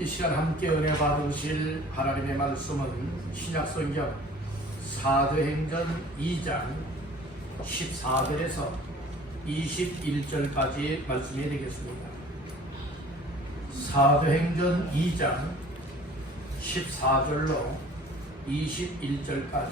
이 시간 함께 은혜 받으실 하나님의 말씀은 신약성경 사도행전 2장 14절에서 21절까지 말씀이 되겠습니다. 사도행전 2장 14절로 21절까지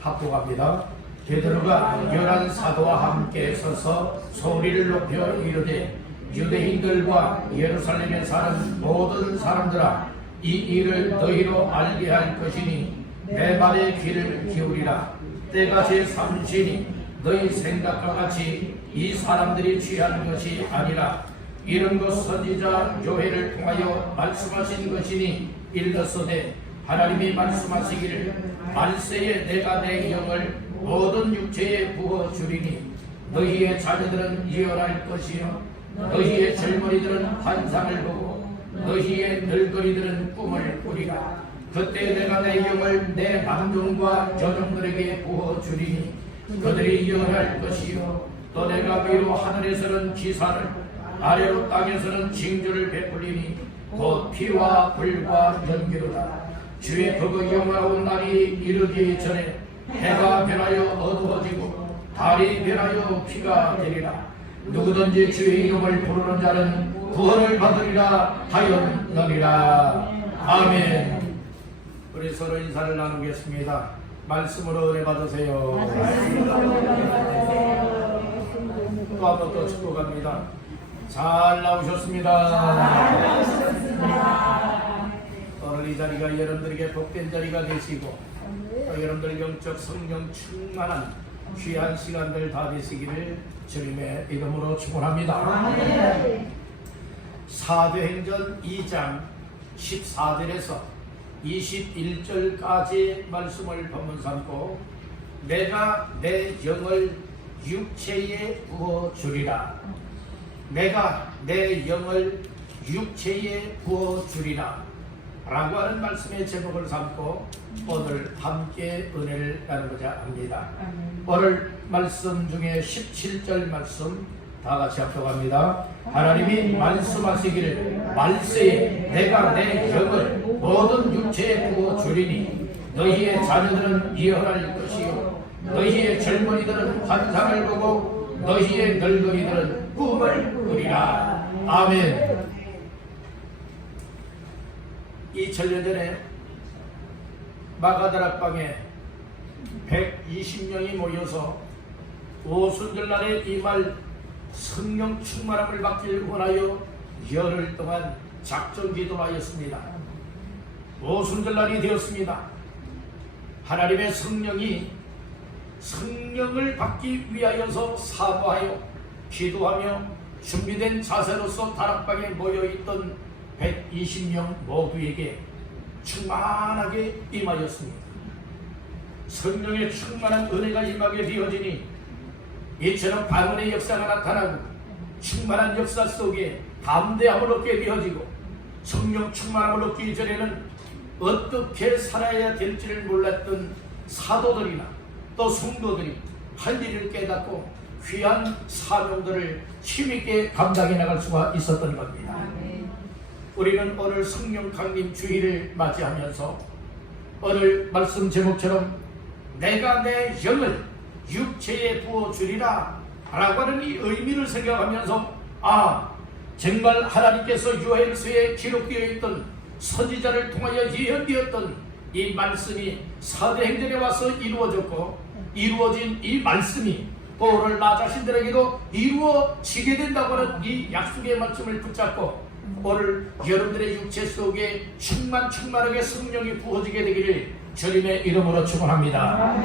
합독합니다. 베드로가 11사도와 함께 서서 소리를 높여 이르되 유대인들과 예루살렘에 사는 모든 사람들아, 이 일을 너희로 알게 할 것이니 내 말에 귀를 기울이라. 때가 제3시니 너희 생각과 같이 이 사람들이 취한 것이 아니라 이런 것 선지자 요엘을 통하여 말씀하신 것이니 일렀으되 하나님이 말씀하시기를 말세에 내가 내 영을 모든 육체에 부어주리니 너희의 자녀들은 예언할 것이요 너희의 젊은이들은 환상을 보고 너희의 늙은이들은 꿈을 꾸리라. 그때 내가 내 영을 내 남종과 여종들에게 부어주리니 그들이 예언할 것이요 또 내가 위로 하늘에서는 기사를 아래로 땅에서는 징조를 베풀리니 곧 피와 불과 연기로다. 주의 그거 영화로운 날이 이르기 전에 해가 변하여 어두워지고 달이 변하여 피가 되리라. 누구든지 주의 이름을 부르는 자는 구원을 받으리라 하였느니라. 아멘. 우리 서로 인사를 나누겠습니다. 말씀으로 은혜 받으세요. 또 한 번 더 축복합니다. 잘 나오셨습니다. 오늘 이 자리가 여러분들에게 복된 자리가 되시고 또 여러분들 영적 성령 충만한 귀한 시간들 다 되시기를 주님의 이름으로 축원합니다. 사도행전 2장 14절에서 21절까지 말씀을 본문 삼고 내가 내 영을 육체에 부어주리라. 내가 내 영을 육체에 부어주리라 라고 하는 말씀의 제목을 삼고 오늘 함께 은혜를 나누고자 합니다. 오늘 말씀 중에 17절 말씀 다 같이 합독합니다. 하나님이 말씀하시기를 말세에 내가 내 영을 모든 육체에 부어주리니 너희의 자녀들은 예언할 것이요 너희의 젊은이들은 환상을 보고 너희의 늙은이들은 꿈을 꾸리라. 아멘. 2000년 전에 마가다락방에 120명이 모여서 오순절날에 임할 성령 충만함을 받기를 원하여 열흘 동안 작전 기도하였습니다. 오순절날이 되었습니다. 하나님의 성령을 받기 위하여서 사모하여 기도하며 준비된 자세로서 다락방에 모여있던 120명 모두에게 충만하게 임하였습니다. 성령의 충만한 은혜가 임하게 되어지니 이처럼 방언의 역사가 나타나고 충만한 역사 속에 담대함을 얻게 되어지고 성령 충만함을 얻기 전에는 어떻게 살아야 될지를 몰랐던 사도들이나 또 성도들이 할 일을 깨닫고 귀한 사명들을 힘있게 감당해 나갈 수가 있었던 겁니다. 우리는 오늘 성령 강림 주일을 맞이하면서 오늘 말씀 제목처럼 내가 내 영을 육체에 부어주리라 라고 하는 이 의미를 생각하면서 정말 하나님께서 요엘서에 기록되어 있던 선지자를 통하여 예언되었던 이 말씀이 사도행전에 와서 이루어졌고 이루어진 이 말씀이 또 오늘 나 자신들에게도 이루어지게 된다고 하는 이 약속의 말씀을 붙잡고 오늘 여러분들의 육체 속에 충만하게 성령이 부어지게 되기를 주님의 이름으로 축원합니다.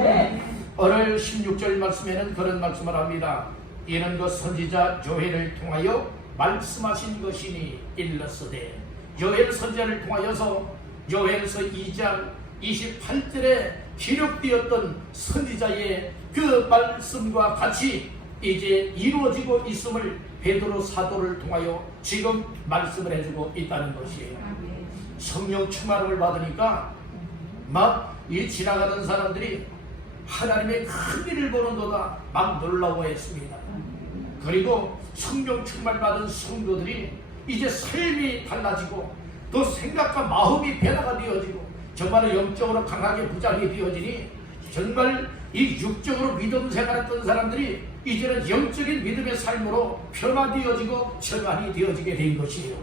오늘 16절 말씀에는 그런 말씀을 합니다. 이는 그 선지자 요엘을 통하여 말씀하신 것이니 일렀으되 요엘 선지자를 통하여서 요엘서 2장 28절에 기록되었던 선지자의 그 말씀과 같이 이제 이루어지고 있음을 베드로 사도를 통하여 지금 말씀을 해주고 있다는 것이에요. 성령 충만함을 받으니까 막 이 지나가던 사람들이 하나님의 큰 일을 보는도다 막 놀라워했습니다. 그리고 성령 충만 받은 성도들이 이제 삶이 달라지고 또 생각과 마음이 변화가 되어지고 정말 영적으로 강하게 부장이 되어지니 정말 이 육적으로 믿음 생활했던 사람들이 이제는 영적인 믿음의 삶으로 변화되어지고 전환이 되어지게 된 것이에요.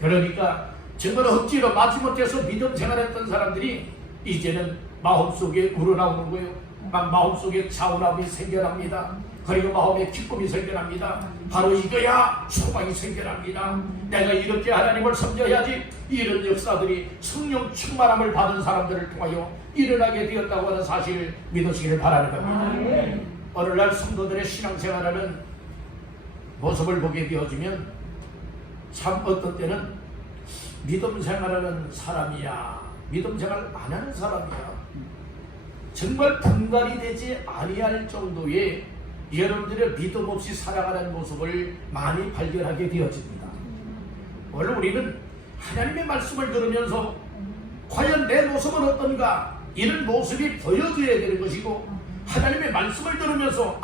그러니까 정말 억지로 마지못해서 믿음 생활했던 사람들이 이제는 마음속에 우러나오는 거예요. 막 마음속에 차분함이 생겨납니다. 그리고 마음에 기쁨이 생겨납니다. 바로 이거야 소망이 생겨납니다. 내가 이렇게 하나님을 섬겨야지. 이런 역사들이 성령 충만함을 받은 사람들을 통하여 일어나게 되었다고 하는 사실을 믿으시기를 바라는 겁니다. 어느 날 성도들의 신앙생활하는 모습을 보게 되어지면 참 어떤 때는 믿음 생활하는 사람이야, 믿음 생활 안 하는 사람이야, 정말 분간이 되지 아니할 정도의 여러분들의 믿음 없이 살아가는 모습을 많이 발견하게 되어집니다. 원래 우리는 하나님의 말씀을 들으면서 과연 내 모습은 어떤가 이런 모습이 보여줘야 되는 것이고, 하나님의 말씀을 들으면서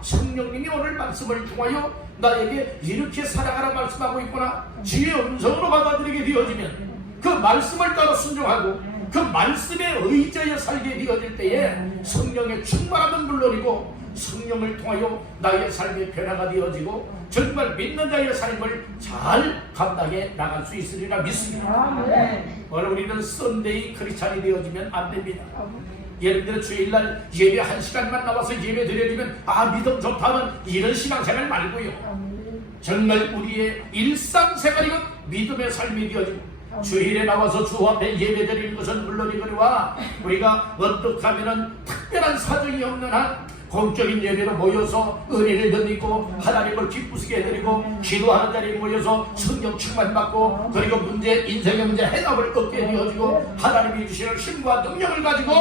성령님이 오늘 말씀을 통하여 나에게 이렇게 살아가라 말씀하고 있구나, 주의 음성으로 받아들이게 되어지면 그 말씀을 따라 순종하고 그 말씀에 의지하여 살게 되어질 때에 성령의 충만함은 물론이고 성령을 통하여 나의 삶의 변화가 되어지고 정말 믿는 자의 삶을 잘 감당해 나갈 수 있으리라 믿습니다. 오늘 우리는 썬데이 크리스찬이 되어지면 안 됩니다. 예를 들어 주일날 예배 1시간만 나와서 예배 드려지면 믿음 좋다는 이런 신앙생활 말고요, 정말 우리의 일상생활이고 믿음의 삶이 되어지고 주일에 나와서 주 앞에 예배 드리는 것은 물론이거니와 우리가 어떻게 하면 특별한 사정이 없는 한 공적인 예배로 모여서 은혜를 드리고 하나님을 기쁘시게 해드리고 기도하는 자리에 모여서 성령 충만받고 그리고 인생의 문제 해답을 얻게 되어지고 하나님이 주시는 힘과 능력을 가지고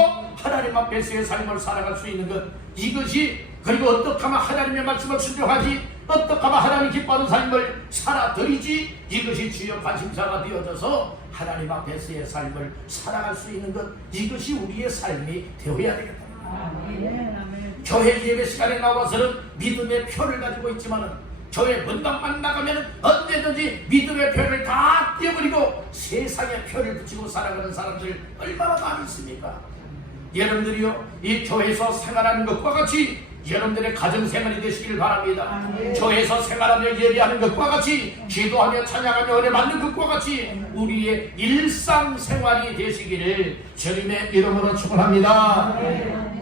하나님 앞에서의 삶을 살아갈 수 있는 것, 이것이, 그리고 어떻게 하면 하나님의 말씀을 순종하지, 어떻게 하면 하나님 기뻐하는 삶을 살아드리지, 이것이 주요 관심사가 되어져서 하나님 앞에서의 삶을 살아갈 수 있는 것, 이것이 우리의 삶이 되어야 되겠다. 교회 예배 시간에 나와서는 믿음의 표를 가지고 있지만은 교회 문당만 나가면 언제든지 믿음의 표를 다 띄워버리고 세상의 표를 붙이고 살아가는 사람들 얼마나 많이 있습니까? 여러분들이요, 이 교회에서 생활하는 것과 같이 여러분들의 가정생활이 되시길 바랍니다. 교회에서 생활하며 예배하는 것과 같이 기도하며 찬양하며 은혜 받는 것과 같이 우리의 일상생활이 되시기를 주님의 이름으로 축원합니다.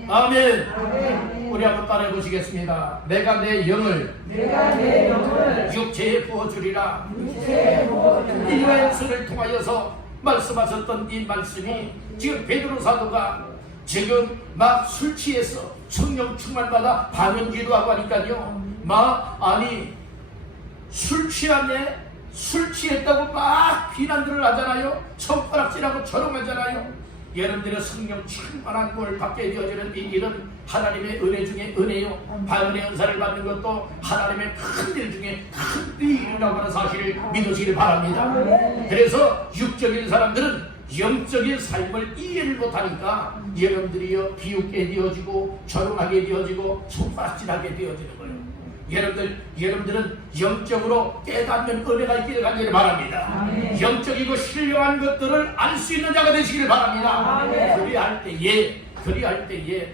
아멘. 우리 한번 따라해 보시겠습니다. 내가 내 영을 육체에 부어주리라. 이 말씀을 통하여서 말씀하셨던 이 말씀이 지금 베드로 사도가 지금 막 술 취해서 성령 충만받아 반응 기도하고 하니까요, 술 취하네, 술 취했다고 막 비난들을 하잖아요. 손가락질하고 조롱하잖아요. 여러분들의 성령 충만한 걸 받게 되어지는 이 일은 하나님의 은혜 중에 은혜요, 반은의 은사를 받는 것도 하나님의 큰 일 중에 큰 일이라고 하는 사실을 믿으시길 바랍니다. 그래서 육적인 사람들은 영적인 삶을 이해를 못하니까 여러분들이요, 비웃게 되어지고 조롱하게 되어지고 손가락질하게 되어지는 거예요. 여러분들은 영적으로 깨닫는 은혜가 있기를 간절히 바랍니다. 영적이고 신령한 것들을 알 수 있는 자가 되시기를 바랍니다. 그리할 때에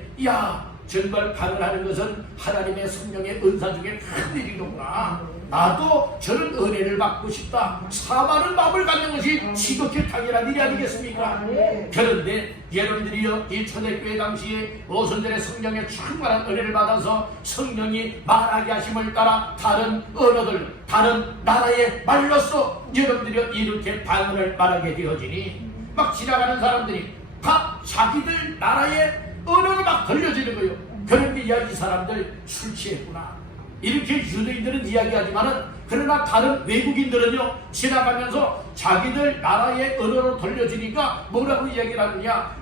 정말 반응하는 것은 하나님의 성령의 은사 중에 큰 일이로구나, 나도 저런 은혜를 받고 싶다, 사모하는 마음을 갖는 것이 지극히 당연한 일이 아니겠습니까? 그런데 여러분들이요, 이 초대교회 당시에 오순절에 성령의 충만한 은혜를 받아서 성령이 말하게 하심을 따라 다른 언어들, 다른 나라의 말로써 여러분들이요, 이렇게 반응을 말하게 되어지니 막 지나가는 사람들이 다 자기들 나라의 언어를 막 들려지는 거예요. 그런데 이 사람들 술 취했구나, 이렇게 유대인들은 이야기하지만은, 그러나 다른 외국인들은요, 지나가면서 자기들 나라의 언어로 돌려지니까 뭐라고 이야기를 하느냐,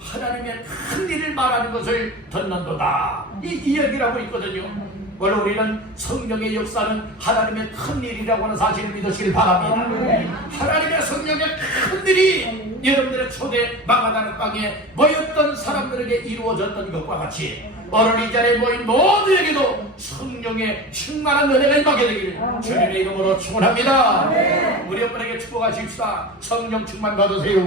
하나님의 큰 일을 말하는 것을 듣는도다, 이 이야기를 하고 있거든요. 원래 우리는 성령의 역사는 하나님의 큰 일이라고 하는 사실을 믿으시길 바랍니다. 하나님의 성령의 큰 일이 여러분들의 초대 마가다락방에 모였던 사람들에게 이루어졌던 것과 같이 오늘 이 자리에 모인 모두에게도 성령의 충만한 은혜가 임하게 되기를 주님의 이름으로 축원합니다. 우리 여러분에게 축복하십시다. 성령 충만 받으세요.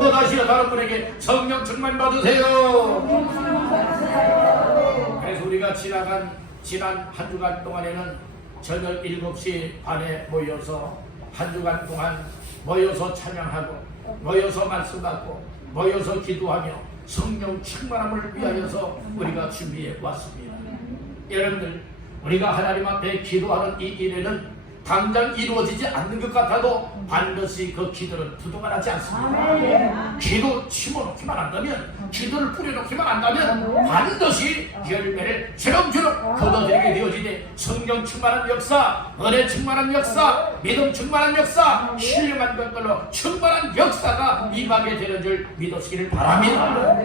또 다시요, 다른 분에게 성령 충만 받으세요. 그래서 우리가 지난 한 주간 동안에는 저녁 7시 반에 모여서 한 주간 동안 모여서 찬양하고 모여서 말씀 받고 모여서 기도하며 성령 충만함을 위하여서 우리가 준비해 왔습니다. 여러분들, 우리가 하나님 앞에 기도하는 이 일에는 당장 이루어지지 않는 것 같아도 반드시 그 기도는 부도가 나지 않습니다. 기도 심어놓기만 한다면, 기도를 뿌려놓기만 한다면 반드시 열매를 주렁주렁 거둬들이게 되어지되 성령 충만한 역사, 은혜 충만한 역사, 믿음 충만한 역사, 신령한 것들로 충만한 역사가 임하게 되는 줄 믿으시기를 바랍니다.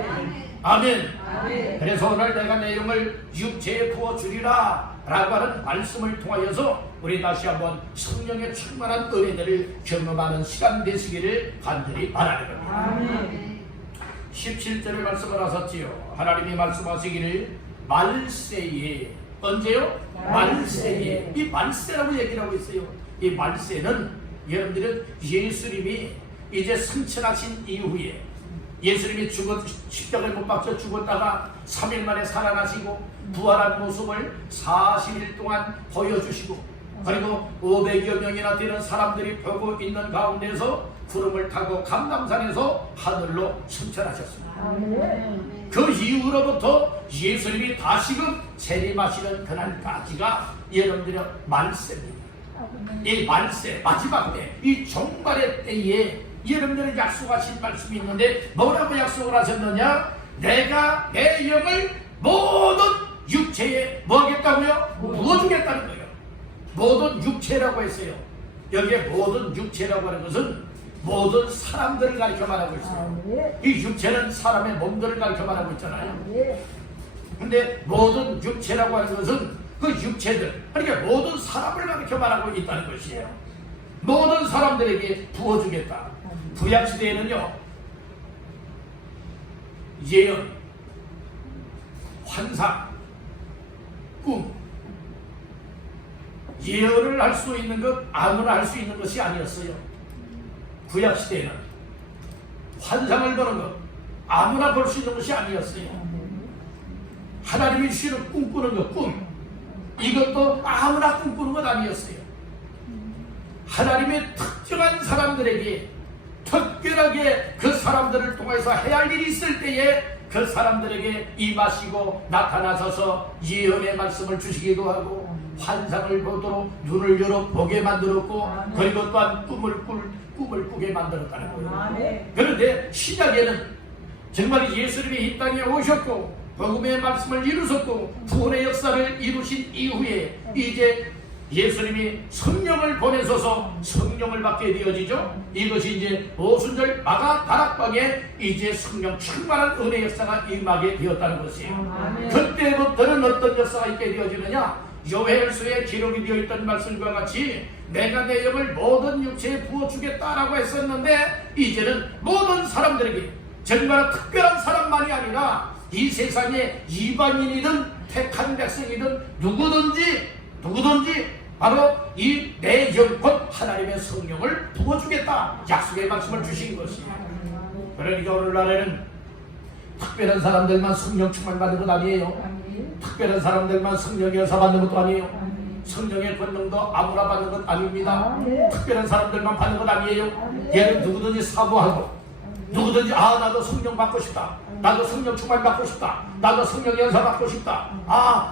아멘. 그래서 오늘 내가 내용을 육체에 부어주리라 라고 하는 말씀을 통하여서 우리 다시 한번 성령의 충만한 은혜들을 경험하는 시간 되시기를 간절히 바라는 겁니다. 17절의 말씀을 하셨지요. 하나님이 말씀하시기를 말세에, 언제요? 말세에. 이 말세라고 얘기를 하고 있어요. 이 말세는 여러분들은 예수님이 이제 승천하신 이후에, 예수님이 십자가에 못 박혀 죽었다가 3일 만에 살아나시고 부활한 모습을 40일 동안 보여주시고, 그리고 500여 명이나 되는 사람들이 보고 있는 가운데서 구름을 타고 감람산에서 하늘로 승천하셨습니다. 그 이후로부터 예수님이 다시금 재림하시는 그날까지가 여러분들의 말세입니다. 이 말세, 마지막 때, 이 종말의 때에 여러분들이 약속하신 말씀이 있는데 뭐라고 약속을 하셨느냐? 내가 내 영을 모든 육체에 뭐 하겠다고요? 부어주겠다는 거예요. 모든 육체라고 했어요. 여기에 모든 육체라고 하는 것은 모든 사람들을 가리켜 말하고 있어요. 이 육체는 사람의 몸들을 가리켜 말하고 있잖아요. 근데 모든 육체라고 하는 것은 그 육체들, 그러니까 모든 사람을 가리켜 말하고 있다는 것이에요. 모든 사람들에게 부어주겠다. 구약시대에는요, 예언, 환상, 꿈, 예언을 할 수 있는 것, 아무나 할 수 있는 것이 아니었어요. 구약시대에는 환상을 보는 것, 아무나 볼 수 있는 것이 아니었어요. 하나님이 주시는 꿈꾸는 것, 꿈, 이것도 아무나 꿈꾸는 것 아니었어요. 하나님의 특정한 사람들에게 특별하게 그 사람들을 통해서 해야 할 일이 있을 때에 그 사람들에게 임하시고 나타나셔서 예언의 말씀을 주시기도 하고 환상을 보도록 눈을 열어 보게 만들었고, 그리고 또한 꿈을 꾸게 만들었다는 거예요. 그런데 신약에는 정말 예수님이 이 땅에 오셨고 복음의 말씀을 이루셨고 구원의 역사를 이루신 이후에 이제 예수님이 성령을 보내셔서 성령을 받게 되어지죠. 이것이 이제 오순절 마가다락방에 이제 성령 충만한 은혜 역사가 임하게 되었다는 것이에요. 그때부터는 어떤 역사가 있게 되어지느냐? 요엘서에 기록이 되어 있던 말씀과 같이 내가 내 영을 모든 육체에 부어주겠다라고 했었는데 이제는 모든 사람들에게, 정말 특별한 사람만이 아니라 이 세상에 이방인이든 택한 백성이든 누구든지 바로 이 내 영 곧 하나님의 성령을 부어주겠다 약속의 말씀을 주신 것이에요. 그러니까 오늘날에는 특별한 사람들만 성령 충만 받는 것 아니에요. 특별한 사람들만 성령의 역사 받는 것도 아니에요. 성령의 권능도 아무나 받는 것 아닙니다. 특별한 사람들만 받는 것 아니에요. 얘는 누구든지 사모하고 누구든지 나도 성령 받고 싶다, 나도 성령 충만 받고 싶다, 나도 성령 연사 받고 싶다,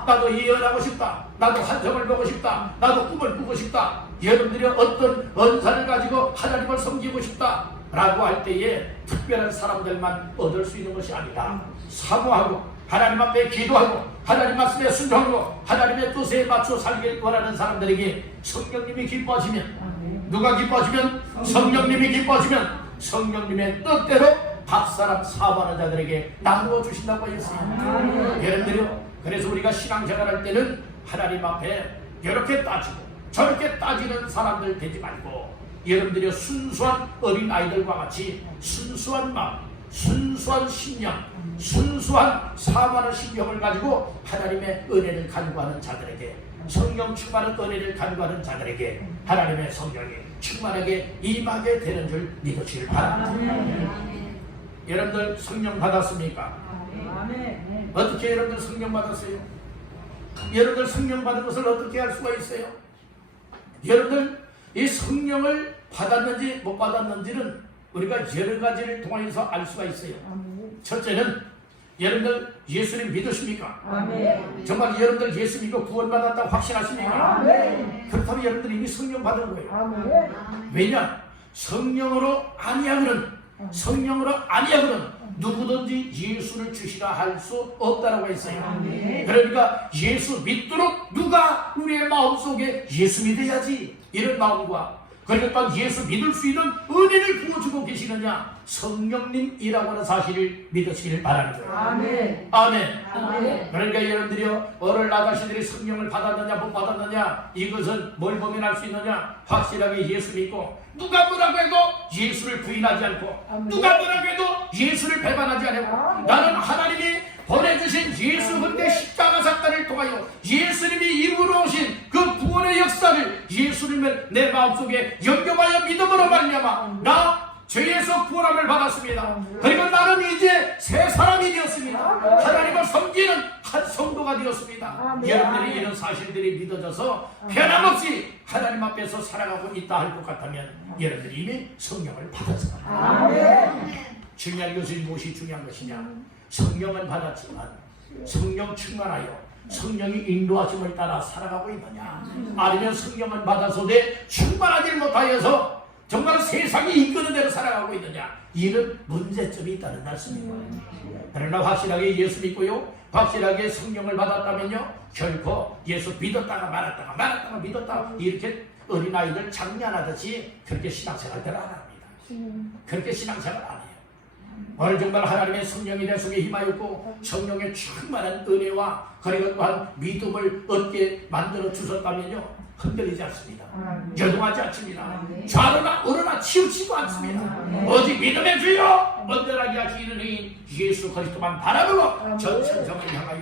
나도 예언하고 싶다, 나도 환상을 보고 싶다, 나도 꿈을 꾸고 싶다, 여러분들이 어떤 은사를 가지고 하나님을 섬기고 싶다 라고 할 때에 특별한 사람들만 얻을 수 있는 것이 아니라 사모하고 하나님 앞에 기도하고 하나님 말씀에 순종하고 하나님의 뜻에 맞춰 살길 원하는 사람들에게 성령님이 기뻐하시면, 누가 기뻐하시면? 성령님이 기뻐하시면 성령님의 뜻대로 각 사람 사모하는 자들에게 나누어 주신다고 했어요. 여러분들요, 그래서 우리가 신앙생활 할 때는 하나님 앞에 이렇게 따지고 저렇게 따지는 사람들 되지 말고 여러분들이 순수한 어린아이들과 같이 순수한 마음, 순수한 심령, 순수한 사모하는 심령을 가지고 하나님의 은혜를 간구하는 자들에게, 성령 충만한 은혜를 간구하는 자들에게 하나님의 성령이 충만하게 임하게 되는 줄 믿으시길 바랍니다. 여러분들 성령 받았습니까? 어떻게 여러분들 성령 받았어요? 여러분들 성령 받은 것을 어떻게 알 수가 있어요? 여러분들 이 성령을 받았는지 못 받았는지는 우리가 여러 가지를 통해서 알 수가 있어요. 첫째는 여러분들 예수님 믿으십니까? 정말 여러분들 예수 믿고 구원받았다고 확신하십니까? 그렇다면 여러분들 이미 성령 받은 거예요. 왜냐? 성령으로 아니하거든 누구든지 예수를 주시라 할 수 없다라고 했어요. 그러니까 예수 믿도록 누가 우리의 마음속에 예수 믿어야지, 이런 마음과 그리고 또 예수 믿을 수 있는 은혜를 부어주고 계시느냐, 성령님이라고 하는 사실을 믿으시길 바라는 거예요. 아멘. 그러니까 여러분들이요, 어릴 아가씨들이 성령을 받았느냐 못 받았느냐, 이것은 뭘 보면 알 수 있느냐? 확실하게 예수 믿고 누가 뭐라고 해도 예수를 부인하지 않고, 누가 뭐라고 해도 예수를 배반하지 않고, 나는 하나님이 보내주신 예수 그리스도의 십자가 사건을 통하여 예수님이 이루어 오신 그 구원의 역사를 예수님을 내 마음속에 영접하여 믿음으로 말미암아 나 죄에서 구원함을 받았습니다. 그리고 나는 이제 새 사람이 되었습니다. 하나님을 섬기는 한 성도가 되었습니다. 여러분들이 이런 사실들이 믿어져서 변함없이 하나님 앞에서 살아가고 있다 할 것 같다면 여러분들이 이미 성령을 받았습니다. 중요한 것은 무엇이 중요한 것이냐? 성령은 받았지만 성령 충만하여 성령이 인도하심을 따라 살아가고 있느냐, 아니면 성령은 받아서 내 충만하지 못하여서 정말 세상이 이끄는 대로 살아가고 있느냐, 이런 문제점이 있다는 말씀입니다. 그러나 확실하게 예수 믿고요, 확실하게 성령을 받았다면요, 결코 예수 믿었다가 말았다가 믿었다가 이렇게 어린아이들 장난하듯이 그렇게 신앙생활을 안 합니다. 그렇게 신앙생활 안 해요. 오늘 정말 하나님의 성령이 내 속에 힘하였고 성령의 충만한 은혜와 그리고 또한 믿음을 얻게 만들어 주셨다면요, 흔들리지 않습니다. 여동하지 않습니다. 좌로나 우로나 치우치지도 않습니다. 오직 믿음의 주여 언제나 하시는 이 예수 그리스도만 바라보고 전 천성을 향하여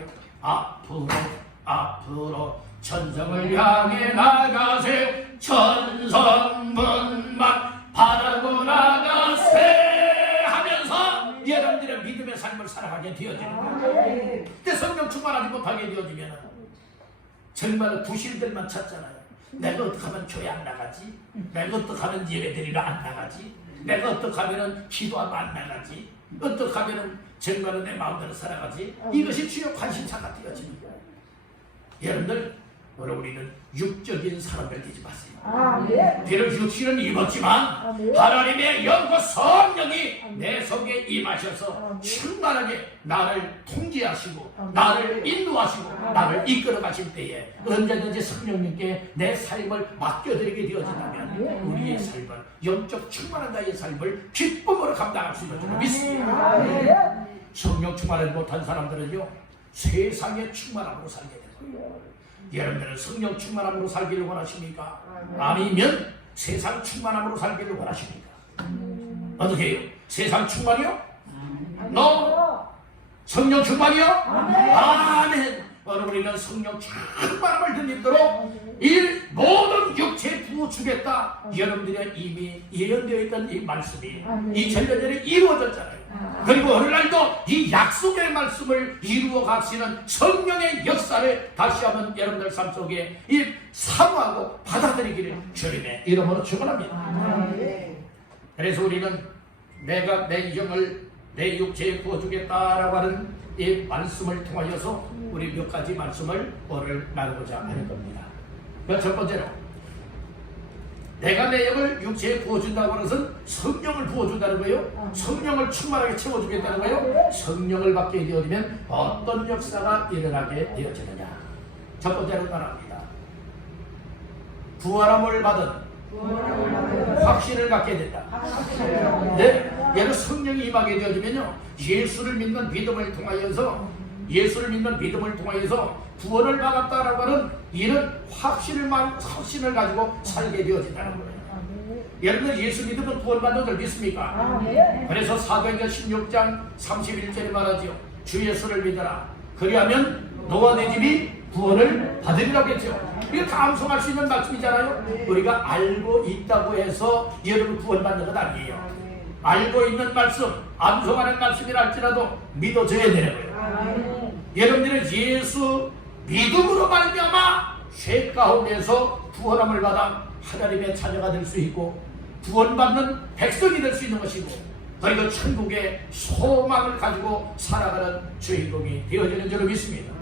앞으로 천성을 향해 나가세요. 천성문만 바라보 나가세요 하면서 여러분들의 믿음의 삶을 살아가게 되어지는 거예요. 그때 성령 충만하지 못하게 되어지면 정말 부실들만 찾잖아요. 내가 어떻게 하면 교회 안 나가지? 내가 어떻게 하면 예배드리러 안 나가지? 내가 어떻게 하면 기도하면 안 나가지? 어떻게 하면 정말로 내 마음대로 살아가지? 이것이 주요 관심사가 되어지는 거예요. 여러분들, 우리는 육적인 사람들 되지 마세요. 비록 육신은 입었지만 하나님의 영과 성령이 내 속에 임하셔서 충만하게 나를 통제하시고 나를 인도하시고 나를 이끌어 가실 때에 언제든지 성령님께 내 삶을 맡겨드리게 되어진다면 우리의 삶은 영적 충만한 자의 삶을 기쁨으로 감당할 수 있는 줄 믿습니다. 성령 충만하지 못한 사람들은요, 세상의 충만함으로 살게 됩니다. 여러분들은 성령 충만함으로 살기를 원하십니까? 아니면 세상 충만함으로 살기를 원하십니까? 어떻게 해요? 세상 충만이요? 너 성령 충만이요? 아멘. 우리는 성령 충만함을 덧입도록 이 모든 육체에 부어주겠다. 여러분들의 이미 예언되어 있던 이 말씀이 2000년 전에 이루어졌잖아요. 그리고 오늘날도 이 약속의 말씀을 이루어 가시는 성령의 역사를 다시 한번 여러분들 삶 속에 사모하고 받아들이기를 주님의 이름으로 축원합니다. 그래서 우리는 내가 내 영을 내 육체에 부어주겠다라고 하는 이 말씀을 통하여서 우리 몇 가지 말씀을 오늘 나누고자 하는 겁니다. 첫 번째로, 내가 내 영을 육체에 부어준다고 하는 것은 성령을 부어준다는 거예요. 성령을 충만하게 채워주겠다는 거예요. 성령을 받게 되어지면 어떤 역사가 일어나게 되어지느냐. 첫 번째로 말합니다. 부활함을 받은 확신을 갖게 된다. 네, 얘는 성령이 임하게 되어지면요, 예수를 믿는 믿음을 통하여서 구원을 받았다라고 하는 이런 확신을 가지고 살게 되어진다는 거예요. 여러분 예수 믿으면 구원받는 줄 믿습니까? 그래서 사도행전 16장 31절에 말하지요. 주 예수를 믿어라. 그리하면 너와 내 집이 구원을 받으리라고 했죠. 이거 다 암송할 수 있는 말씀이잖아요. 우리가 알고 있다고 해서 여러분 구원받는 건 아니에요. 알고 있는 말씀, 암송하는 말씀이라 할지라도 믿어져야 되는 거예요. 여러분들은 예수 믿음으로 말미암아 죄 가운데서 구원함을 받아 하나님의 자녀가 될 수 있고 구원받는 백성이 될 수 있는 것이고 그리고 천국의 소망을 가지고 살아가는 주인공이 되어지는 줄로 믿습니다.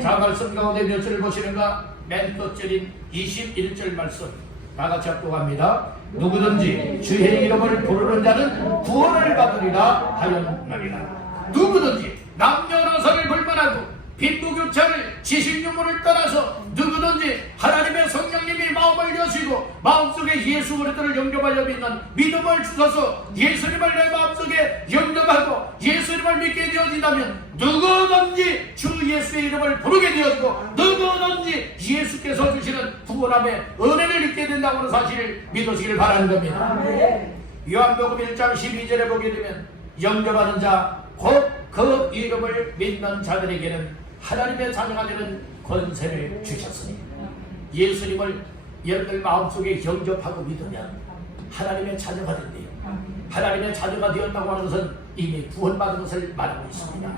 자, 말씀 가운데 몇 절을 보시는가? 맨 끝절인 21절 말씀 다 같이 합독합니다. 누구든지 주의 이름을 부르는 자는 구원을 받으리라 하였나니라. 누구든지 남녀노소를 불문하고 빈부격차를 지식유무를 떠나서 누구든지 하나님의 성령님이 마음을 여시고 마음속에 예수 그리스도를 영접하여 믿는 믿음을 주셔서 예수님을 내 마음속에 영접하고 예수님을 믿게 되어진다면 누구든지 주 예수의 이름을 부르게 되었고 누구든지 예수께서 주시는 구원함의 은혜를 입게 된다고 하는 사실을 믿으시기를 바라는 겁니다. 요한복음 1장 12절에 보게 되면 영접하는 자 곧 그 이름을 믿는 자들에게는 하나님의 자녀가 되는 권세를 주셨으니 예수님을 여러분들 마음속에 영접하고 믿으면 하나님의 자녀가 된대요. 하나님의 자녀가 되었다고 하는 것은 이미 구원받은 것을 말하고 있습니다.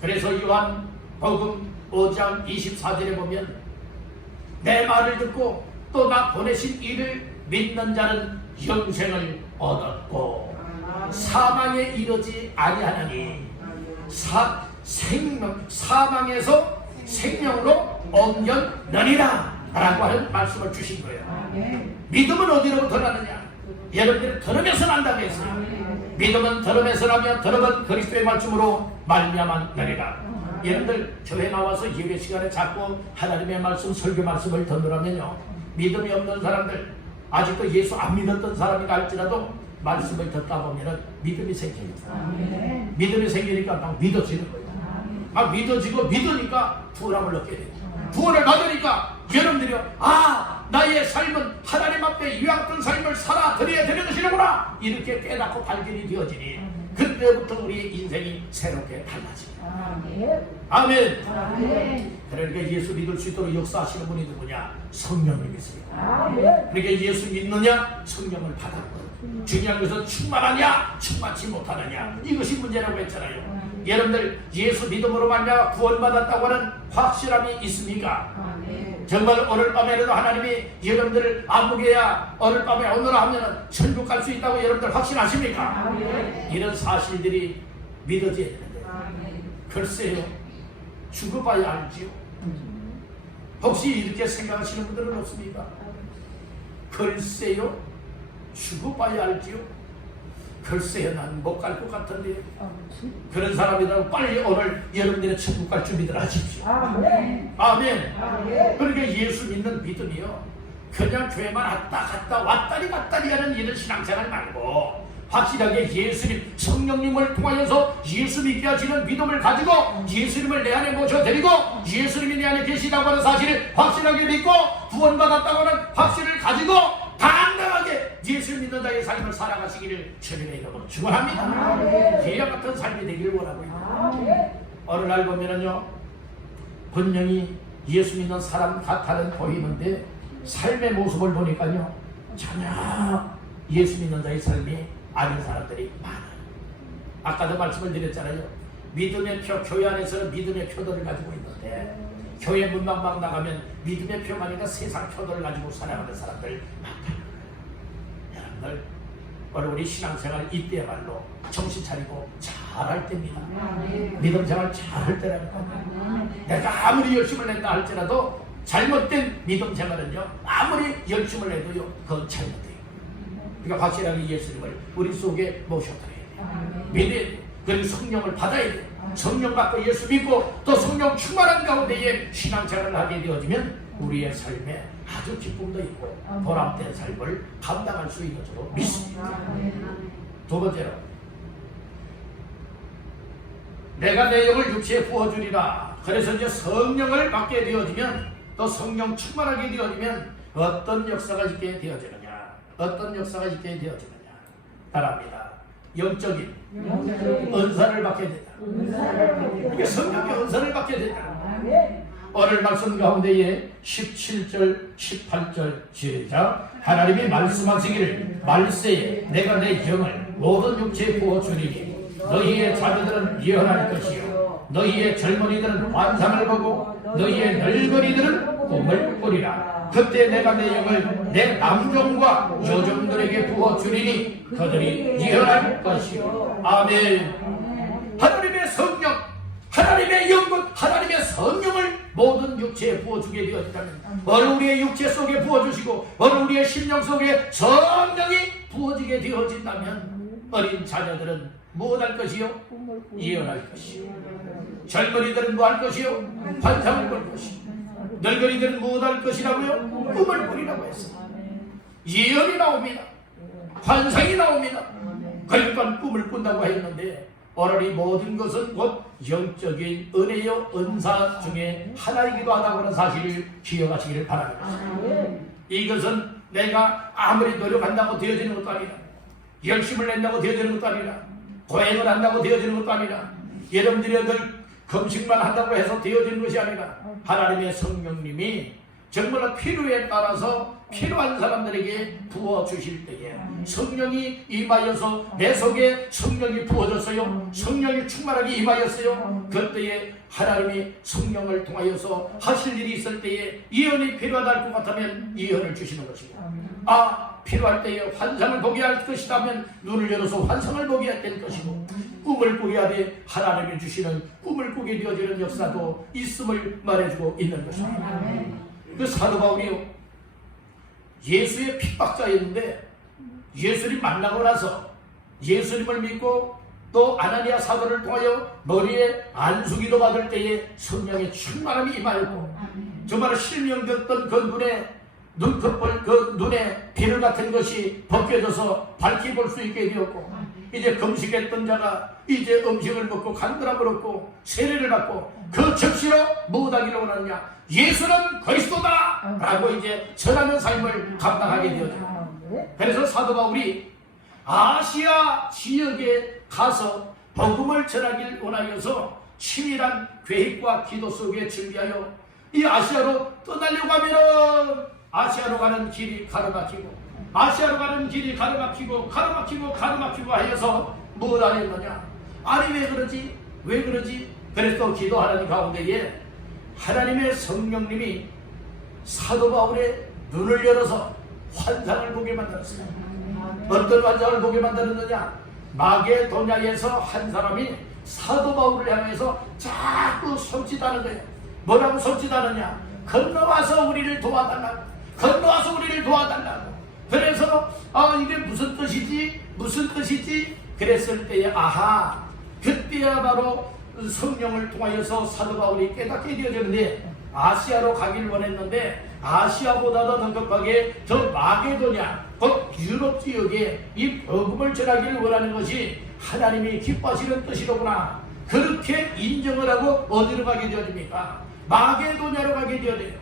그래서 요한복음 5장 24절에 보면 내 말을 듣고 또 나 보내신 이를 믿는 자는 영생을 얻었고 사망에 이르지 아니하나니 사망에서 생명으로 옮겼느니라 라고 하는 말씀을 주신 거예요. 믿음은 어디로부터 나느냐? 여러분들이 들으면서 난다고 했어요. 믿음은 들으면서 나며 들음은 그리스도의 말씀으로 말미암았느니라. 여러분들 교회 나와서 예배 시간에 자꾸 하나님의 말씀 설교 말씀을 듣느라면요 믿음이 없는 사람들 아직도 예수 안 믿었던 사람이라 할지라도 말씀을 듣다 보면은 믿음이 생깁니다. 믿음이 생기니까 막 믿어지는 거예요. 막 믿어지고 믿으니까 구원함을 얻게 돼요. 구원을 받으니까 여러분들이요, 아, 나의 삶은 하나님 앞에 유황된 삶을 살아드려야 되는 것이구나 이렇게 깨닫고 발견이 되어지니 그때부터 우리의 인생이 새롭게 달라집니다. 아멘. 그러니까 예수 믿을 수 있도록 역사하시는 분이 누구냐? 성령님이십니다. 그러니까 예수 믿느냐? 성령을 받는 거예요. 중요한 것은 충만하냐 충만치 못하느냐 이것이 문제라고 했잖아요. 여러분들 예수 믿음으로 말미암아 구원받았다고 하는 확실함이 있습니까? 정말 오늘 밤에라도 하나님이 여러분들을 아무개야 오늘 밤에 오늘 하면 천국 갈 수 있다고 여러분들 확신하십니까? 이런 사실들이 믿어져야 되는데 글쎄요 죽어봐야 알지요. 혹시 이렇게 생각하시는 분들은 없습니까? 글쎄요 죽어봐야 알지요. 글쎄요 난 못 갈 것 같은데 그런 사람이라고 빨리 오늘 여러분들의 천국 갈 준비들 하십시오. 아멘. 그러니까 예수 믿는 믿음이요 그냥 교회만 왔다리 갔다리 하는 이런 신앙생활 말고 확실하게 예수님 성령님을 통하여서 예수 믿게 하시는 믿음을 가지고 예수님을 내 안에 모셔드리고 예수님이 내 안에 계시다고 하는 사실을 확실하게 믿고 구원받았다고 하는 확신을 가지고 당당하게 예수 믿는 자의 삶을 살아가시기를 주님의 이름으로 축원합니다. 예와 같은 삶이 되기를 원하고요. 어느 날 보면은요 분명히 예수 믿는 사람 같아는 보이는데 삶의 모습을 보니까요 전혀 예수 믿는 자의 삶이 아닌 사람들이 많아요. 아까도 말씀을 드렸잖아요. 믿음의 표, 교회 안에서는 믿음의 표들을 가지고 있는데 교회 문만 막 나가면 믿음의 표가 아니라 세상 표들을 가지고 살아가는 사람들 많다. 여러분들 오늘 우리 신앙생활 이때야말로 정신 차리고 잘할 때입니다. 믿음 생활 잘할 때라니까. 내가 아무리 열심을 낸다 할지라도 잘못된 믿음 생활은요 아무리 열심을 해도요 그건 잘못돼요. 그러니까 확실하게 예수님을 우리 속에 모셔드려야 돼요. 그리고 성령을 받아야 돼요. 성령 받고 예수 믿고 또 성령 충만한 가운데에 신앙생활을 하게 되어지면 우리의 삶에 아주 기쁨도 있고 보람된 삶을 감당할 수 있는 줄로 믿습니다. 두 번째로 내가 내 영을 육체에 부어주리라. 그래서 이제 성령을 받게 되어지면 또 성령 충만하게 되어지면 어떤 역사가 있게 되어지느냐. 어떤 역사가 있게 되어지느냐? 바랍니다. 영적인 은사를 받게 된다. 이게 성령의 은사를 받게 된다. 오늘 말씀 가운데에 17절 18절 시작. 하나님이 말씀하시기를 말세에 내가 내 영을 모든 육체에 부어주리니 너희의 자녀들은 예언할 것이요 너희의 젊은이들은 환상을 보고 너희의 늙은이들은 꿈을 꾸리라. 그때 내가 내 영을 내 남종과 여종들에게 부어주리니 그들이 예언할 것이요. 아멘. 하나님의 성령, 하나님의 영분, 하나님의 성령을 모든 육체에 부어주게 되었다면 어느 우리의 육체 속에 부어주시고 어느 우리의 심령 속에 성령이 부어지게 되어진다면 어린 자녀들은 무엇할 것이요? 예언할 것이요. 젊은이들은 뭐할 것이요? 환상을 볼 것이요. 늙은이들은 무엇할 것이라고요? 꿈을 꾸리라고 했습니다. 예언이 나옵니다. 환상이 나옵니다. 그러니까 꿈을 꾼다고 했는데 오늘 이 모든 것은 곧 영적인 은혜요 은사 중에 하나이기도 하다고 하는 사실을 기억하시기를 바랍니다. 이것은 내가 아무리 노력한다고 되어지는 것도 아니라 열심을 낸다고 되어지는 것도 아니라 고행을 한다고 되어지는 것도 아니라 여러분들이 늘 금식만 한다고 해서 되어지는 것이 아니라 하나님의 성령님이 정말 필요에 따라서 필요한 사람들에게 부어주실 때에 성령이 임하여서 내 속에 성령이 부어졌어요. 성령이 충만하게 임하였어요. 그때에 하나님이 성령을 통하여서 하실 일이 있을 때에 예언이 필요하다 할 것 같으면 예언을 주시는 것이고 필요할 때에 환상을 보게 할 것이라면 눈을 열어서 환상을 보게 될 것이고 꿈을 꾸게 하되 하나님이 주시는 꿈을 꾸게 되어지는 역사도 있음을 말해주고 있는 것입니다. 그 사도 바울이요 예수의 핍박자였는데 예수님 만나고 나서 예수님을 믿고 또 아나니아 사도를 통하여 머리에 안수기도 받을 때에 성령의 충만함이 임하였고 정말 실명됐던 그 눈에 눈꺼풀 그 눈에 비늘 같은 것이 벗겨져서 밝히 볼 수 있게 되었고 이제 금식했던 자가 이제 음식을 먹고 간드람을 얻고 세례를 받고 그 즉시로 무엇하기를 원하느냐 예수는 그리스도다 라고 이제 전하는 삶을 감당하게 되었죠. 그래서 사도 바울이 아시아 지역에 가서 복음을 전하길 원하여서 치밀한 계획과 기도 속에 준비하여 이 아시아로 떠나려고 하면은 아시아로 가는 길이 가로막히고 아시아로 가는 길이 가로막히고 하여서 무엇 하였느냐 아니 왜 그러지? 왜 그러지? 그래서 기도하는 가운데에 하나님의 성령님이 사도 바울의 눈을 열어서 환상을 보게 만들었어요. 어떤 환상을 보게 만들었느냐 마게도냐에서 한 사람이 사도 바울을 향해서 자꾸 손짓하는 거예요. 뭐라고 손짓하느냐 건너와서 우리를 도와달라고 건너와서 우리를 도와달라고 그래서 이게 무슨 뜻이지 그랬을 때에 그때야 바로 성령을 통하여서 사도 바울이 깨닫게 되어졌는데 아시아로 가길 원했는데 아시아보다도 더 급하게 저 마게도냐 곧 유럽 지역에 이 복음을 전하기를 원하는 것이 하나님이 기뻐하시는 뜻이로구나 그렇게 인정을 하고 어디로 가게 되어집니까? 마게도냐로 가게 되어져요.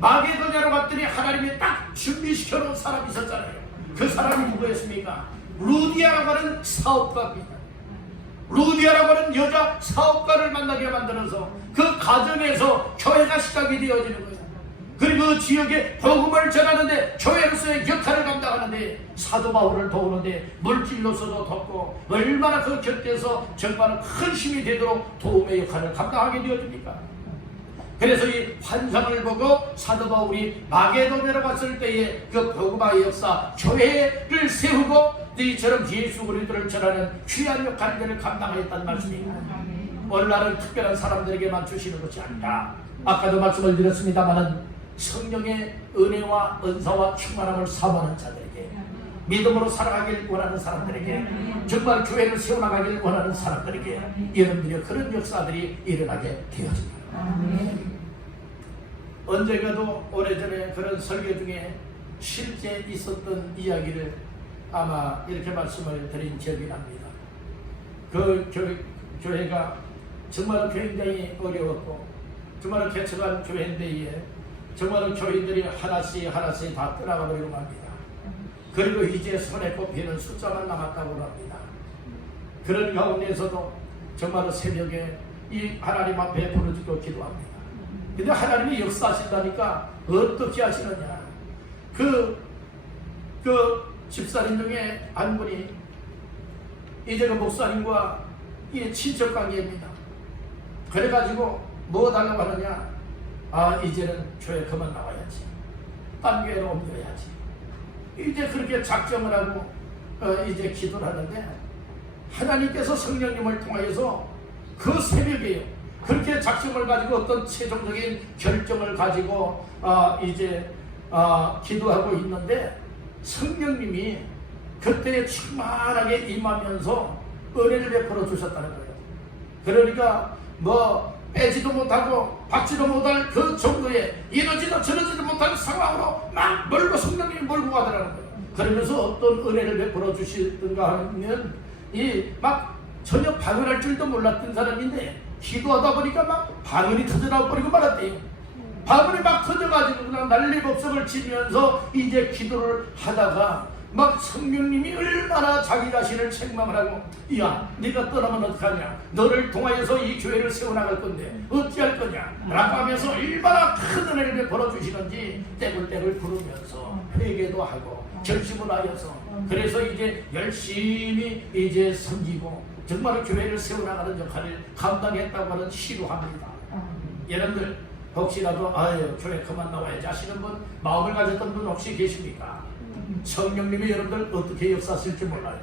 마게도냐로 갔더니 하나님이 딱 준비시켜 놓은 사람이 있었잖아요. 그 사람이 누구였습니까? 루디아라고 하는 사업가입니다. 루디아라고 하는 여자 사업가를 만나게 만들어서 그 가정에서 교회가 시작이 되어지는 거예요. 그리고 그 지역에 복음을 전하는데 교회로서의 역할을 감당하는데 사도 바울을 도우는데 물질로서도 돕고 얼마나 그 곁에서 정말 큰 힘이 되도록 도움의 역할을 감당하게 되어집니까? 그래서 이 환상을 보고 사도 바울이 마게도냐로 갔을 때에 그 복음화의 역사 교회를 세우고 이처럼 예수 그리스도를 전하는 귀한 역할들을 감당하였다는 말씀입니다. 오늘날은 특별한 사람들에게만 주시는 것이 아니라 아까도 말씀을 드렸습니다마는 성령의 은혜와 은사와 충만함을 사모하는 자들에게 믿음으로 살아가길 원하는 사람들에게 정말 교회를 세워나가길 원하는 사람들에게 여러분들의 그런 역사들이 일어나게 되어집니다. 언젠가도 오래전에 그런 설교 중에 실제 있었던 이야기를 아마 이렇게 말씀을 드린 기억이 납니다. 그 교회가 정말 굉장히 어려웠고 정말 개척한 교회인데 정말 교인들이 하나씩 다 떠나가버리고 맙니다. 그리고 이제 손에 꼽히는 숫자만 남았다고 합니다. 그런 가운데서도 정말로 새벽에 이 하나님 앞에 부르짖고 기도합니다. 근데 하나님이 역사하신다니까 어떻게 하시느냐. 그 집사님 중에 한 분이 이제 그 목사님과 이 친척 관계입니다. 그래가지고 뭐 달라고 하느냐. 이제는 교회 그만 나와야지. 딴 교회로 옮겨야지. 이제 그렇게 작정을 하고 이제 기도를 하는데 하나님께서 성령님을 통하여서 그 새벽에요. 그렇게 작정을 가지고 어떤 최종적인 결정을 가지고 기도하고 있는데 성령님이 그때 충만하게 임하면서 은혜를 베풀어 주셨다는 거예요. 그러니까 뭐 빼지도 못하고 받지도 못할 그 정도의 이러지도 저러지도 못할 상황으로 막 몰고 성령님이 몰고 가더라는 거예요. 그러면서 어떤 은혜를 베풀어 주시던가 하면 막 전혀 방언할 줄도 몰랐던 사람인데 기도하다 보니까 막 방언이 터져나와 버리고 말았대요. 방언이 막 터져가지고 그냥 난리법석을 치면서 이제 기도를 하다가 막 성령님이 얼마나 자기 자신을 책망을 하고 야 네가 떠나면 어떡하냐, 너를 통하여서 이 교회를 세워나갈 건데 어찌할 거냐 라고 하면서 얼마나 큰 은혜를 베풀어 주시는지 떼굴떼굴 부르면서 회개도 하고 결심을 하여서 그래서 이제 열심히 이제 섬기고 정말 교회를 세워나가는 역할을 감당했다고 하는 시도합니다. 여러분들 혹시라도 교회 그만 나와야지 하시는 분, 마음을 가졌던 분 혹시 계십니까? 성령님이 여러분들 어떻게 역사하실지 몰라요.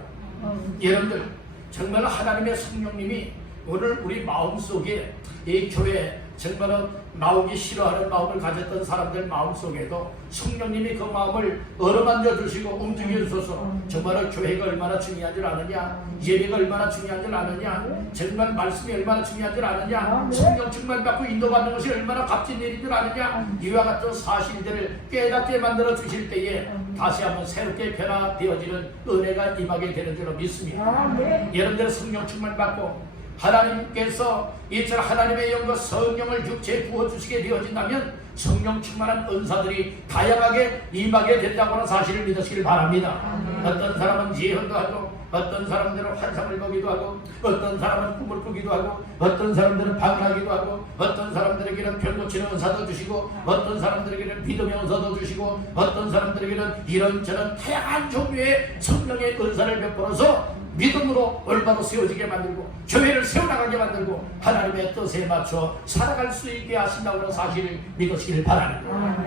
여러분들 정말 하나님의 성령님이 오늘 우리 마음속에 이 교회 정말 나오기 싫어하는 마음을 가졌던 사람들 마음속에도 성령님이 그 마음을 어루만져 주시고 움직여 주셔서 정말 교회가 얼마나 중요한 줄 아느냐, 예배가 얼마나 중요한 줄 아느냐, 정말 말씀이 얼마나 중요한 줄 아느냐, 성령 충만 받고 인도받는 것이 얼마나 값진 일인 줄 아느냐, 이와 같은 사실들을 깨닫게 만들어 주실 때에 다시 한번 새롭게 변화되어지는 은혜가 임하게 되는 줄로 믿습니다. 여러분들 성령 충만 받고 하나님께서 이처럼 하나님의 영과 성령을 육체에 부어주시게 되어진다면 성령 충만한 은사들이 다양하게 임하게 된다고 하는 사실을 믿으시길 바랍니다. 어떤 사람은 예언도 하고, 어떤 사람들은 환상을 보기도 하고, 어떤 사람은 꿈을 꾸기도 하고, 어떤 사람들은 방언하기도 하고, 어떤 사람들에게는 별 고치는 은사도 주시고, 어떤 사람들에게는 믿음의 은사도 주시고, 어떤 사람들에게는 이런저런 다양한 종류의 성령의 은사를 베풀어서 믿음으로 올바로 세워지게 만들고 교회를 세워나가게 만들고 하나님의 뜻에 맞춰 살아갈 수 있게 하신다고 하는 사실을 믿으시길 바랍니다.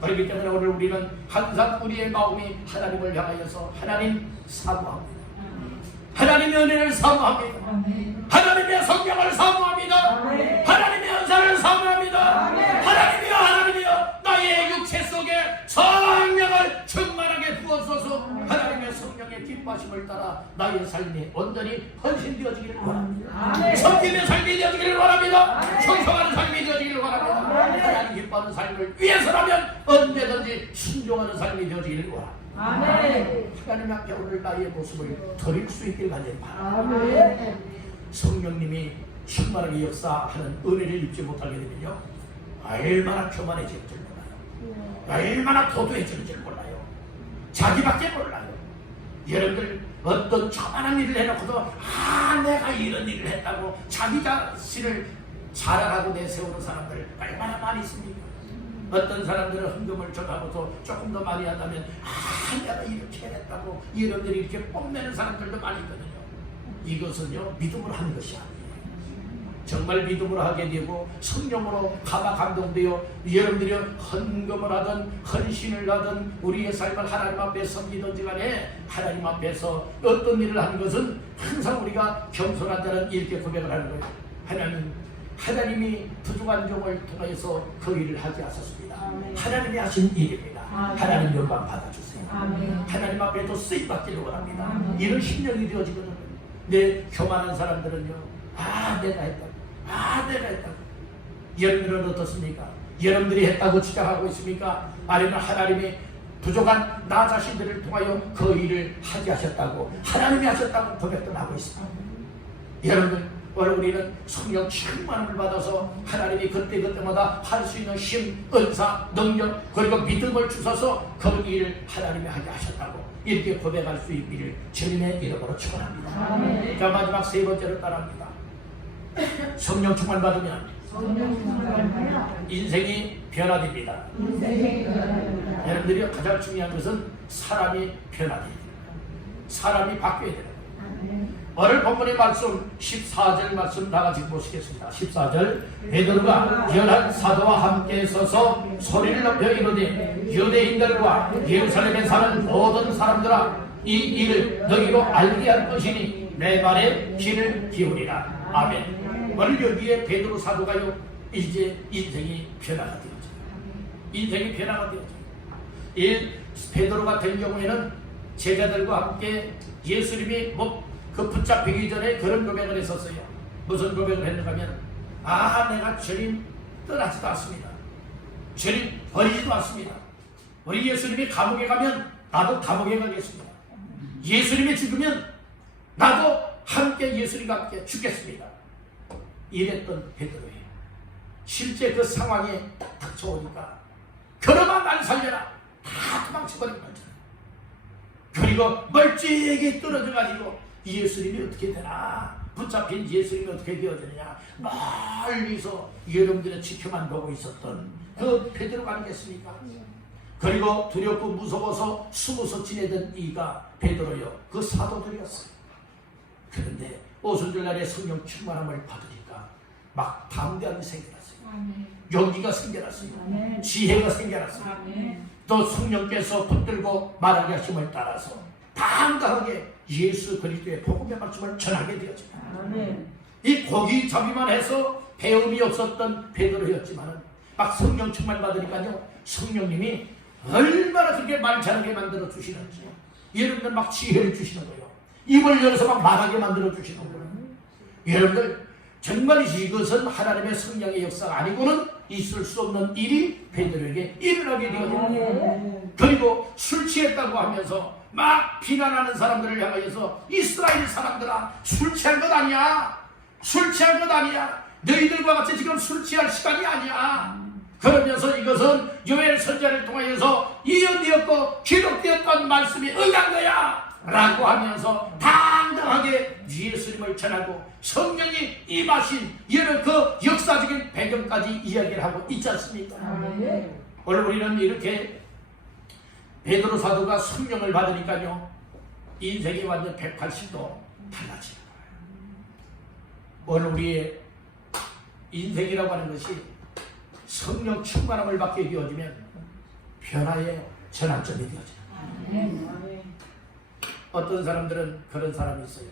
그렇기 때문에 오늘 우리는 항상 우리의 마음이 하나님을 향하여서 하나님 사모합니다. 하나님의 은혜를 사모합니다. 하나님의 성령을 사모합니다. 하나님의 은사를 사모합니다. 하나님이여 나의 육체 속에 성령을 충만하게 부어주소서. 하나님의 성령의 기뻐하심을 따라 나의 삶이 온전히 헌신되어지기를 원합니다. 섬김의 삶이 되어지기를 원합니다. 충성하는 삶이 되어지기를 원합니다. 하나님 기뻐하는 삶을 위해서라면 언제든지 순종하는 삶이 되어지기를 원합니다. 하나님 앞에 오늘 나의 모습을 드릴 수 있길 간절히 바랍니다. 성령님이 충만하게 역사하는 은혜를 입지 못하게 되면요, 얼마나 교만해질 줄 몰라요. 얼마나 도도해질 줄 몰라요. 자기밖에 몰라요. 여러분들 어떤 교만한 일을 해놓고도 내가 이런 일을 했다고 자기 자신을 자랑하고 내세우는 사람들 얼마나 많이 있습니까? 어떤 사람들은 헌금을 줘가고서 조금 더 많이 한다면 내가 이렇게 했다고 여러분들이 이렇게 뽐내는 사람들도 많이 있거든요. 이것은요 믿음으로 하는 것이 아니에요. 정말 믿음으로 하게 되고 성령으로 감동되어 여러분들이 헌금을 하든 헌신을 하든 우리의 삶을 하나님 앞에 섬기든지 간에 하나님 앞에서 어떤 일을 하는 것은 항상 우리가 겸손하다는 이렇게 고백을 하는 거예요. 하나님이 부족한 종을 통해서 그 일을 하게 하셨습니다. 하나님이 하신 일입니다. 하나님 영광 받아주세요. 하나님 앞에도 쓰임받기를 원합니다. 이런 심령이 되어지거든요. 내 교만한 사람들은요, 내가 했다. 여러분들은 어떻습니까? 여러분들이 했다고 주장하고 있습니까? 아니면 하나님이 부족한 나 자신들을 통하여 그 일을 하게 하셨다고, 하나님이 하셨다고 고백도 하고 있습니다. 여러분들 오늘 우리는 성령 충만함을 받아서 하나님이 그때그때마다 할 수 있는 힘, 은사, 능력, 그리고 믿음을 주셔서 그 일을 하나님이 하게 하셨다고 이렇게 고백할 수 있기를 주님의 이름으로 축원합니다. 자, 마지막 세 번째로 따라합니다. 성령 충만 받으면 인생이 변화됩니다. 여러분들이 가장 중요한 것은 사람이 변화돼야 됩니다. 사람이 바뀌어야 됩니다. 오늘 본문의 말씀 14절 말씀 다 같이 보시겠습니다. 14절 베드로가 열한 사도와 함께 서서 소리를 높여 이르되 유대인들과 예루살렘에 사는 모든 사람들아 이 일을 너희로 알게 할 것이니 내 말에 귀를 기울이라. 아멘. 오늘 여기에 베드로 사도가요 이제 인생이 변화가 되어져요. 인생이 변화가 되어져요. 이 베드로 같은 경우에는 제자들과 함께 예수님이 그 붙잡히기 전에 그런 고백을 했었어요. 무슨 고백을 했는가 하면 내가 주님 떠나지도 않습니다. 주님 버리지도 않습니다. 우리 예수님이 감옥에 가면 나도 감옥에 가겠습니다. 예수님이 죽으면 나도 함께 예수님과 함께 죽겠습니다. 이랬던 베드로예요. 실제 그 상황에 딱 닥쳐오니까 그러면 날 살려라 다 도망쳐버린 거죠. 그리고 멀찍이 떨어져가지고 예수님이 어떻게 되나, 붙잡힌 예수님이 어떻게 되어지느냐 멀리서 여러분들의 지켜만 보고 있었던 그 베드로가 아니겠습니까? 그리고 두렵고 무서워서 숨어서 지내던 이가 베드로요 그 사도들이었어요. 그런데 오순절날에 성령 충만함을 받으니까 막 담대함이 생겨났어요. 용기가 생겨났어요. 지혜가 생겨났어요. 또 성령께서 붙들고 말하게 하심을 따라서 당당하게 예수 그리스도의 복음의 말씀을 전하게 되었습니다. 이 고기 잡기만 해서 배움이 없었던 베드로였지만 막 성령 충만 받으니까요 성령님이 얼마나 그렇게 말 잘하게 만들어 주시는지 여러분들 막 지혜를 주시는 거예요. 입을 열어서 막 말하게 만들어 주시는 거예요. 여러분들 정말 이것은 하나님의 성령의 역사가 아니고는 있을 수 없는 일이 베드로에게 일어나게 되었습니다. 그리고 술 취했다고 하면서 막 비난하는 사람들을 향하여서 이스라엘 사람들아 술 취한 것 아니야. 술 취한 것 아니야. 너희들과 같이 지금 술 취할 시간이 아니야. 그러면서 이것은 요엘 선지자를 통하여서 예언되었고 기록되었던 말씀이 응한 거야 라고 하면서 당당하게 예수님을 전하고 성령이 임하신 이런 그 역사적인 배경까지 이야기를 하고 있지 않습니까? 오늘 우리는 이렇게 베드로 사도가 성령을 받으니까요 인생이 완전 180도 달라지는 거예요. 오늘 우리의 인생이라고 하는 것이 성령 충만함을 받게 되어지면 변화의 전환점이 되어져요. 어떤 사람들은 그런 사람이 있어요.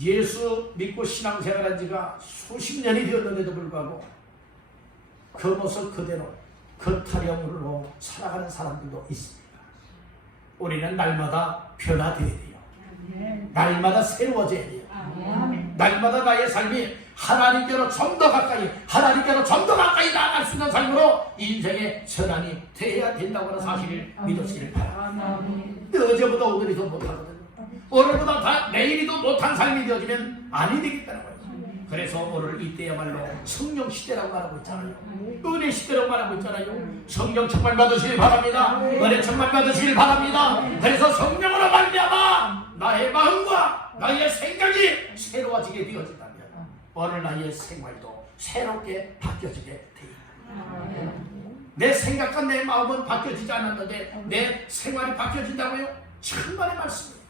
예수 믿고 신앙생활한 지가 수십 년이 되었는데도 불구하고 그 모습 그대로 그 타령으로 살아가는 사람들도 있습니다. 우리는 날마다 변화되어야 돼요. 날마다 새로워져야 돼요. 날마다 나의 삶이 하나님께로 좀 더 가까이, 하나님께로 좀 더 가까이 나아갈 수 있는 삶으로 인생의 전환이 되어야 된다고 하는 사실을 믿으시기를 바랍니다. 어제보다 오늘이 더 못하거든요. 오늘보다 내일이 더 못한 삶이 되어지면 아니 되겠다는 거예요. 그래서 오늘 이때야말로 성령 시대라고 말하고 있잖아요. 은혜 시대라고 말하고 있잖아요. 성령 충만 받으시길 바랍니다. 은혜 충만 받으시길 바랍니다. 그래서 성령으로 말미암아 나의 마음과 나의 생각이 새로워지게 되어진다면 오늘 나의 생활도 새롭게 바뀌어지게 됩니다. 내 생각과 내 마음은 바뀌어지지 않았는데 내 생활이 바뀌어진다고요? 천만의 말씀입니다.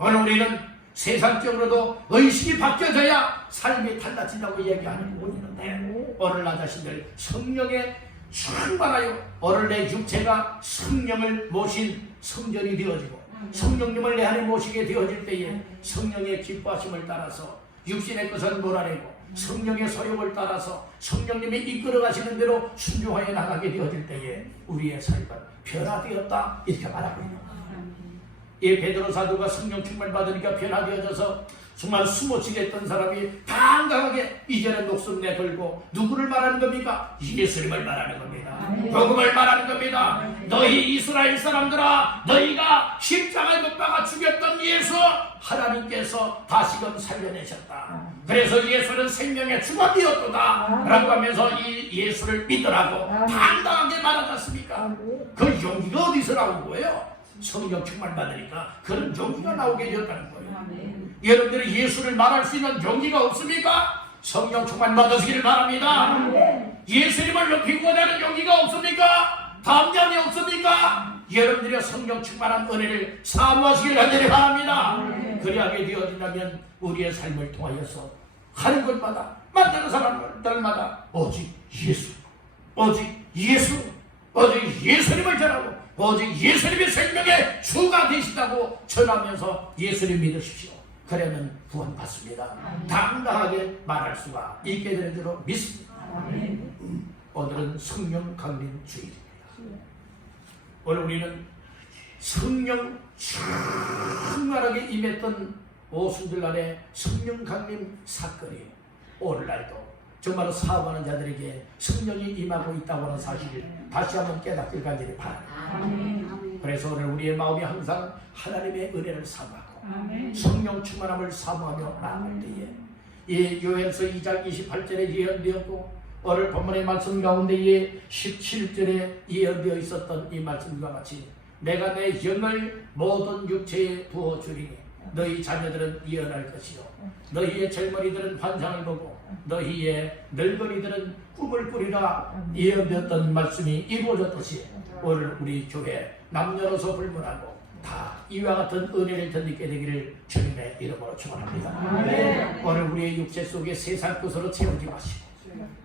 오늘 우리는 세상적으로도 의식이 바뀌어져야 삶이 달라진다고 얘기하는 분이 있는데 오늘 나 자신들 성령에 충만하여 오늘 내 육체가 성령을 모신 성전이 되어지고 성령님을 내 안에 모시게 되어질 때에 성령의 기뻐하심을 따라서 육신의 것은 몰아내고 성령의 소욕을 따라서 성령님이 이끌어 가시는 대로 순종하여 나가게 되어질 때에 우리의 삶은 변화되었다 이렇게 말하고 있는 거예요. 이 베드로 사도가 성령 충만 받으니까 변화되어져서 정말 숨어지겠던 사람이 당당하게 이제는 목숨 내걸고 누구를 말하는 겁니까? 예수님을 말하는 겁니다. 복음을 말하는 겁니다. 너희 이스라엘 사람들아, 너희가 십자가에 못 박아 죽였던 예수 하나님께서 다시금 살려내셨다. 그래서 예수는 생명의 주관이었도다 라고 하면서 이 예수를 믿으라고 당당하게 말하지 않습니까? 그 용기가 어디서 나온 거예요? 성령 충만 받으니까 그런 용기가 나오게 되었다는 거예요. 여러분들이 예수를 말할 수 있는 용기가 없습니까? 성령 충만 받으시기를 바랍니다. 예수님을 높이고자 하는 용기가 없습니까? 담량이 없습니까? 여러분들이 성령 충만한 은혜를 사모하시기를 간절히 바랍니다. 그리하게 되어진다면 우리의 삶을 통하여서 하는 것마다 만나는 사람들마다 오직 예수, 오직 예수, 오직 예수님을 전하고 오직 예수님의 생명의 주가 되신다고 전하면서 예수님 믿으십시오. 그러면 구원받습니다. 당당하게 말할 수가 있게 되는 줄로 믿습니다. 오늘은 성령 강림 주일입니다. 오늘 우리는 성령 충만하게 임했던 오순절날의 성령 강림 사건이에요. 오늘날도 정말로 사업하는 자들에게 성령이 임하고 있다고 하는 사실을 다시 한번 깨닫길 간절히 바랍니다. 그래서 오늘 우리의 마음이 항상 하나님의 은혜를 사모하고 성령 충만함을 사모하며 나아갈 때에 이 요엘서 2장 28절에 예언되었고 오늘 본문의 말씀 가운데에 17절에 예언되어 있었던 이 말씀과 같이 내가 내 영을 모든 육체에 부어주리니 너희 자녀들은 예언할 것이요 너희의 젊은이들은 환상을 보고 너희의 늙은이들은 꿈을 꾸리라 예언되었던 말씀이 이루어졌듯이 오늘 우리 교회 남녀노소 불문하고 다 이와 같은 은혜를 덧입게 되기를 주님의 이름으로 축원합니다. 오늘 우리의 육체 속에 세상 것으로 채우지 마시고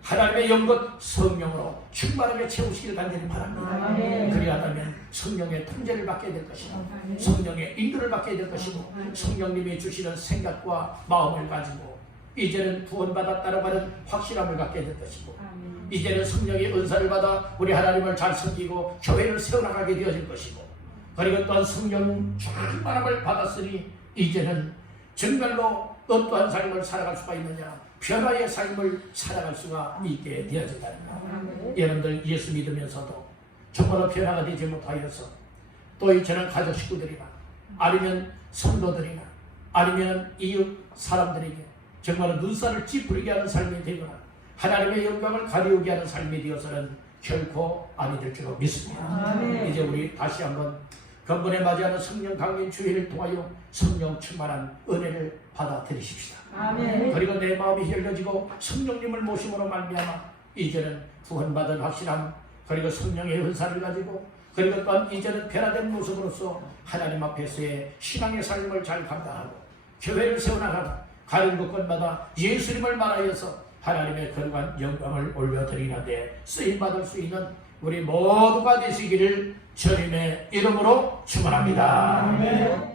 하나님의 영것 성령으로 충만하게 채우시기를 간절히 바랍니다. 그리하다면 성령의 통제를 받게 될 것이고 성령의 인도를 받게 될 것이고 성령님이 주시는 생각과 마음을 가지고 이제는 구원받았다라고 하는 확실함을 갖게 될 것이고 이제는 성령의 은사를 받아 우리 하나님을 잘 섬기고 교회를 세워나가게 되어질 것이고 그리고 또한 성령 충만함을 받았으니 이제는 정말로 어떠한 삶을 살아갈 수가 있느냐 변화의 삶을 살아갈 수가 있게 되어진다는 것. 여러분들 예수 믿으면서도 정말로 변화가 되지 못하여서 또 이제는 가족 식구들이나 아니면 성도들이나 아니면 이웃 사람들에게 정말로 눈살을 찌푸리게 하는 삶이 되거나 하나님의 영광을 가리우게 하는 삶이 되어서는 결코 아니 될 줄로 믿습니다. 이제 우리 다시 한번 근본에 맞이하는 성령 강림 주일을 통하여 성령 충만한 은혜를 받아들이십시다. 그리고 내 마음이 열려지고 성령님을 모심으로 말미암아 이제는 구원받은 확실함 그리고 성령의 은사를 가지고 그리고 또한 이제는 변화된 모습으로서 하나님 앞에서의 신앙의 삶을 잘 감당하고 교회를 세워나가고 가는 곳곳마다 예수님을 말하여서 하나님의 거룩한 영광을 올려드리는데 쓰임받을 수 있는 우리 모두가 되시기를 주님의 이름으로 축원합니다.